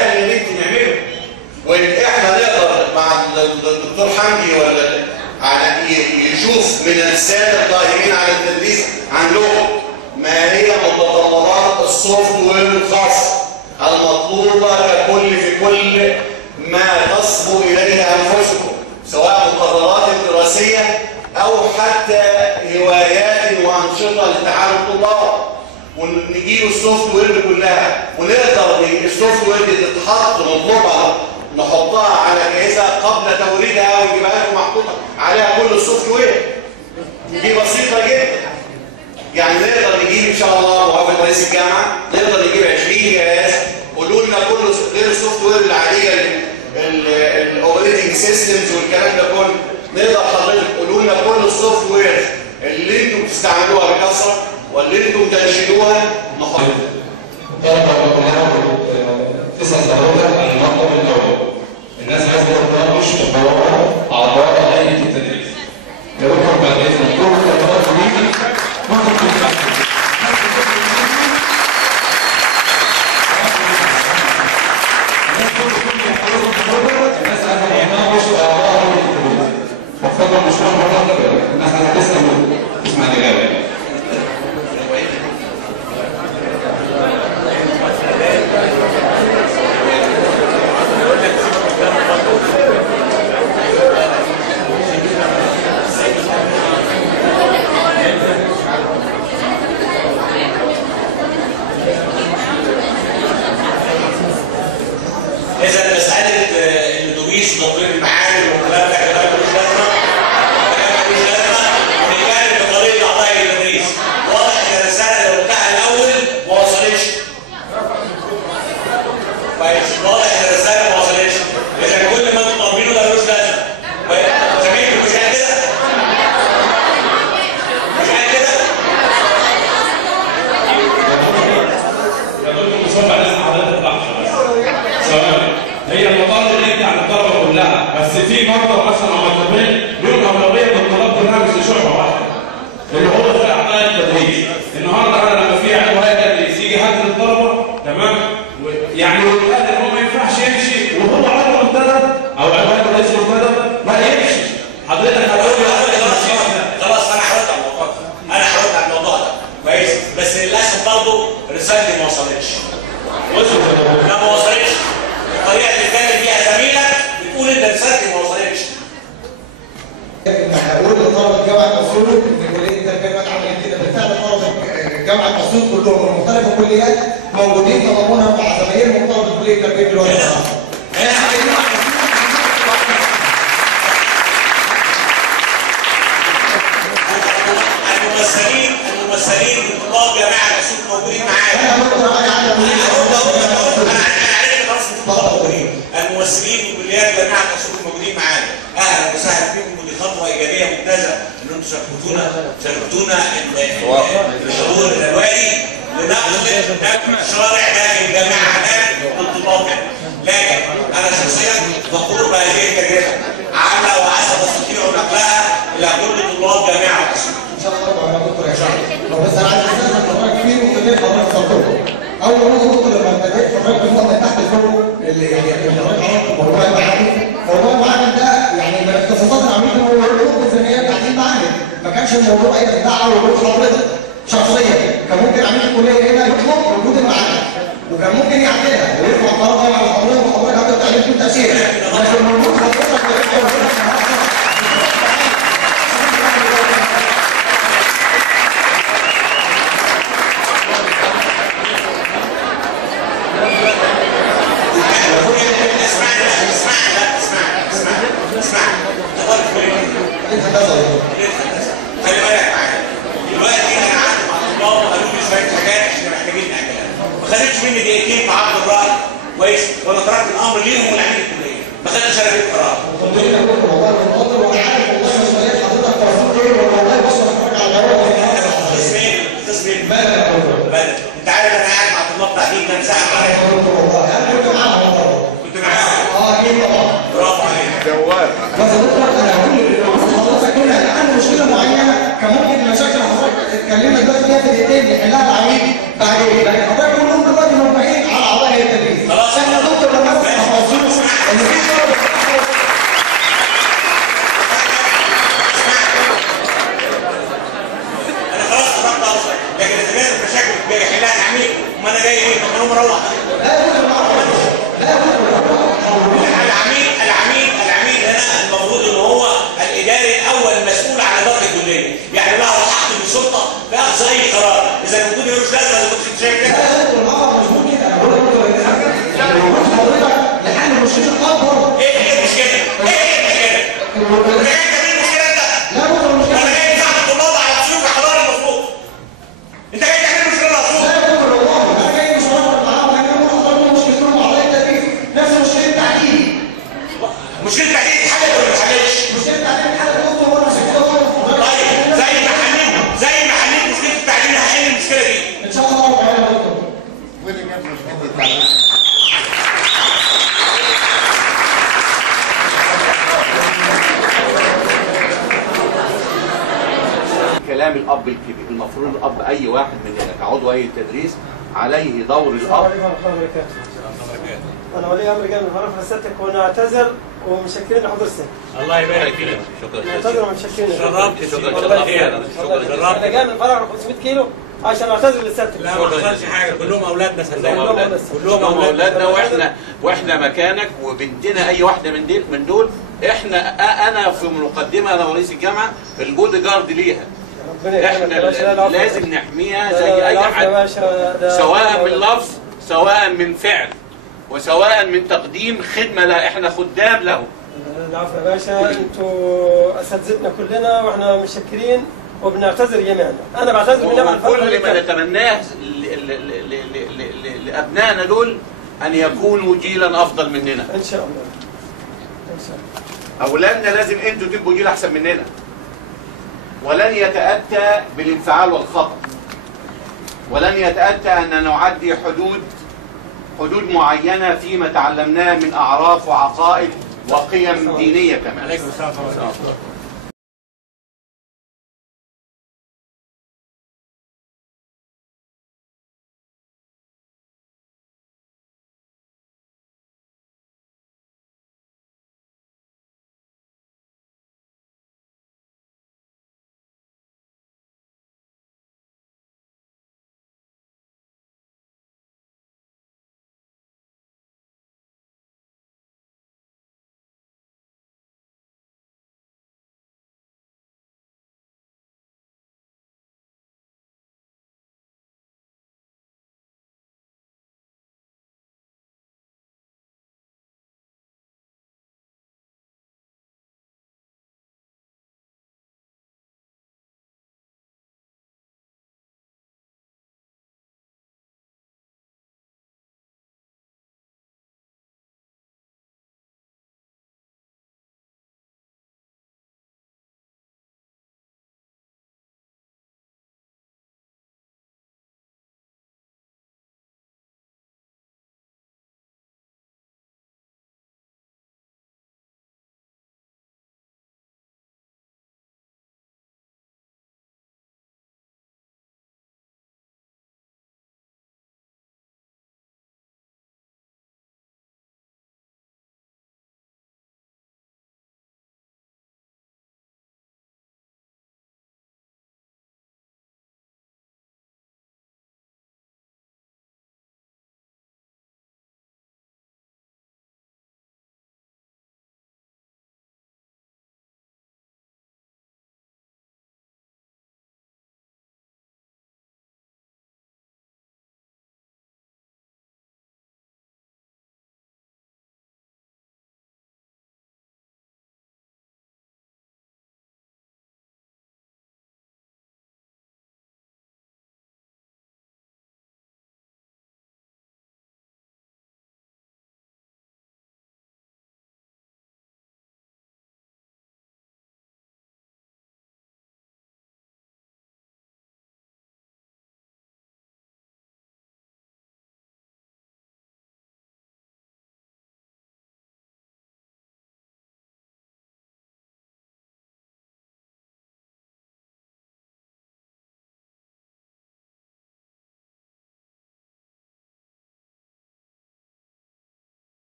سهل ان انت نعمله. واحنا نقدر مع الدكتور حمدي ولا يشوف من الساده القائمين على التدريس عندهم ما هي متطلبات السوفت وير الخاصه المطلوبه ككل في كل ما تصبو اليه انفسكم، سواء مقررات دراسيه او حتى هوايات وانشطه لتعلم الطلاب، ونجيب السوفت وير كلها ونقدر السوفت وير دي تتحط مطلوبه نحطها على جهازها قبل توريدها ويجيبها لكم محطوطه عليها كل السوفت وير. دي بسيطه جدا. يعني نقدر نجيب ان شاء الله موافق رئيس الجامعه، نقدر نجيب 20 جهاز. قولوا لنا كل غير السوفت وير العاديه الاوبريتنج سيستمز والكلام ده كله، نقدر حضرتك قولوا لنا كل السوفت وير اللي انتم بتستعملوها بكثره واللي انتم تنشدوها نحطها. تسأل ضرورة المطلب الأول. الناس عايزة تناقش تطورها أعضاء هيئة التدريس. لو كان بعد إذن كل الخطوات دي ممكن تتحقق. الناس عايزة تناقش أعضاء هيئة التدريس. فاتفضل مشروع مرة الناس عايزة تسأل تسمع الإجابة. إذا مسألة الأتوبيس وتطوير المعامل والكلام ده كلام ملوش لازمة، ونتكلم بطريقة أعضاء التدريس. واضح إن الرسالة لو قلتها الأول ما وصلتش. كويس، واضح إن الرسالة ما وصلتش. إذا كل ما أنتم طالبينه ده ملوش لازمة. زميلكم مش قاعد كده؟ مش قاعد كده؟ يا دكتور مصطفى لازم حضرتك لحظة بس. ثواني. هي المطالب اللي على الطلبه كلها، بس في مطلب مثلا او مطلبين لهم اولويه بالطلاب كلها مش لشعبه واحده. اللي هو في اعطاء التدريس. النهارده انا لما في عضو هيئه تدريس يجي هات للطلبه تمام؟ يعني يتقال ان هو ما ينفعش يمشي وهو عضو منتدب او عضو هيئه رئيس منتدب ما يمشي. حضرتك هتقول لي خلاص انا حاولت على الموضوع ده. انا حاولت على الموضوع ده. كويس؟ بس للاسف برضه رسالتي ما وصلتش. لا ما وصلتش. الطريقه اللي اتكلم بيها زميلك بتقول ان رسالتي ما وصلتش. هقول لطلبه جامعه اسيوط ان كليه التربيه عملت كده بالفعل. طلبه جامعه اسيوط كلهم من مختلف الكليات موجودين طلبونا مع زمايلهم طلبه كليه التربيه دلوقتي. الممثلين طلاب جامعه اسيوط موجودين معايا. الممثلين من كليات جامعه اسيوط موجودين معانا. اهلا وسهلا بكم، ودي خطوه ايجابيه ممتازه ان انتم شاركتونا الحضور الالواني لنقل شارع داخل الجامعه للطلاب. لكن انا شخصيا فخور بهذه التجربه عامه وعسى تستطيعوا نقلها الى كل طلاب جامعه اسيوط. ان شاء الله يا دكتور هشام. بس انا عايز اسالك حضرتك في نقطتين حضرتك ذكرتهم. اول نقطه لما ابتديت حضرتك بالنقطه تحت فوق اللي حضرتك عملت موضوع المعامل. موضوع المعامل ده يعني من الاختصاصات اللي عملتها هو النقطه الفنيه بتاعت المعامل. ما كانش الموضوع اي ابداع وجود حضرتك شخصيا. كان ممكن عميد الكليه هنا يطلب وجود المعامل وكان ممكن يعدلها ويرفع طلبها على حضرتك وحضرتك هتبقى تعمل فيه تاثير. لكن موجود حضرتك خلي بالك معايا. دلوقتي انا قعدت مع الطلاب وقالوا لي شويه حاجات احنا محتاجين نعملها. ما خدتش مني دقيقتين في عرض الراي كويس وانا تركت الامر ليهم ولعميد الكليه. ما خدتش انا في القرار. انت عارف انا قاعد مع الطلاب تحديد كام ساعه معايا؟ كنت معاهم. اكيد طبعا. برافو عليك. جوال. بس انا هقول لحضرتك هنا عندي مشكله معينه كان ممكن مشاكل حضرتك اتكلمنا دلوقتي فيها في دقيقتين نحلها العميد بعدين. لكن حضرتك كلهم دلوقتي مربعين على اعضاء التدريس. خلاص. عشان يا دكتور ما انا جاي ايه؟ طب انا مروح. العميد هنا المفروض ان هو الاداري الاول المسؤول عن اداره الكليه، يعني له حق بالسلطه في اخذ اي قرار، اذا الوجود ملوش لازمه انا كنت شايف كده. مظبوط كده. لحل مشكله اكبر. ايه المشكله؟ انت جاي تعمل مشكله انت؟ لا بص المشكله ولا جاي تساعد الطلاب على تسويق حضاري مظبوط؟ انت جاي تعمل مشكله مظبوط؟ لا يا والله انا جاي مش هضرب معاهم، انا جاي احضر مشكلتهم على التدريس نفس مشكله التعليم. مشكله التعليم اتحلت ولا ما اتحلتش؟ مشكله التعليم اتحلت برضه وانا سكتها. طيب زي ما حليت مشكله التعليم هحل المشكله دي ان شاء الله ربنا يرحمه. كلام الاب الكبير، المفروض الاب اي واحد مننا كعضو اي تدريس عليه دور الاب. انا ولي امر جاي من فرح رسالتك ونعتذر ومشكرين لحضور السنه. الله يبارك فيك. شكرا. نعتذر ومشكرين. شرفت. شكرا. انا جاي من فرح 500 كيلو عشان اعتذر لسيادتك. لا ما حصلش حاجه، كلهم اولادنا كلهم كلهم اولادنا واحنا مكانك وبنتنا اي واحده من دول احنا انا في مقدمه انا ورئيس الجامعه البودي جارد ليها. احنا لازم نحميها زي اي حد، سواء من لفظ سواء من فعل وسواء من تقديم خدمه لها، احنا خدام له. العفو يا باشا، انتوا اساتذتنا كلنا واحنا متشكرين وبنعتذر جميعا. انا بعتذر من جامعه الفتره كل ما نتمناه لابنائنا دول ان يكونوا جيلا افضل مننا. ان شاء الله. ان شاء الله. اولادنا لازم انتوا تبقوا جيل احسن مننا، ولن يتاتى بالانفعال والخطا، ولن يتاتى ان نعدي حدود معينه فيما تعلمناه من اعراف وعقائد وقيم دينيه كمان.